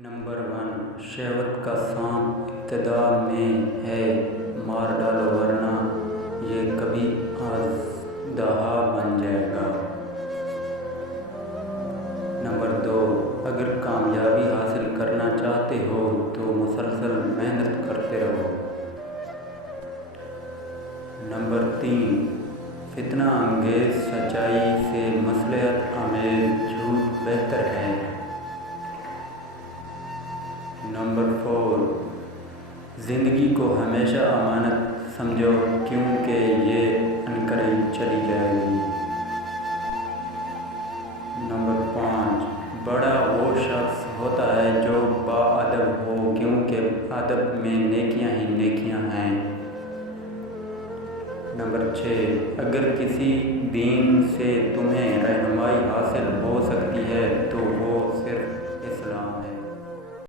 Number 1، شہوت کا سانپ ابتدا میں ہے، مار ڈالو ورنہ یہ کبھی اژدہا بن جائے گا۔ نمبر 2، اگر کامیابی حاصل کرنا چاہتے ہو تو مسلسل محنت کرتے رہو۔ نمبر 3، فتنہ انگیز سچائی سے مصلحت آمیز جھوٹ بہتر ہے۔ نمبر 4، زندگی کو ہمیشہ امانت سمجھو کیونکہ یہ عنقریب چلی جائے گی۔ نمبر 5، بڑا وہ شخص ہوتا ہے جو باادب ہو کیونکہ ادب میں نیکیاں ہی نیکیاں ہیں۔ نمبر 6، اگر کسی دین سے تمہیں رہنمائی حاصل ہو سکتی ہے تو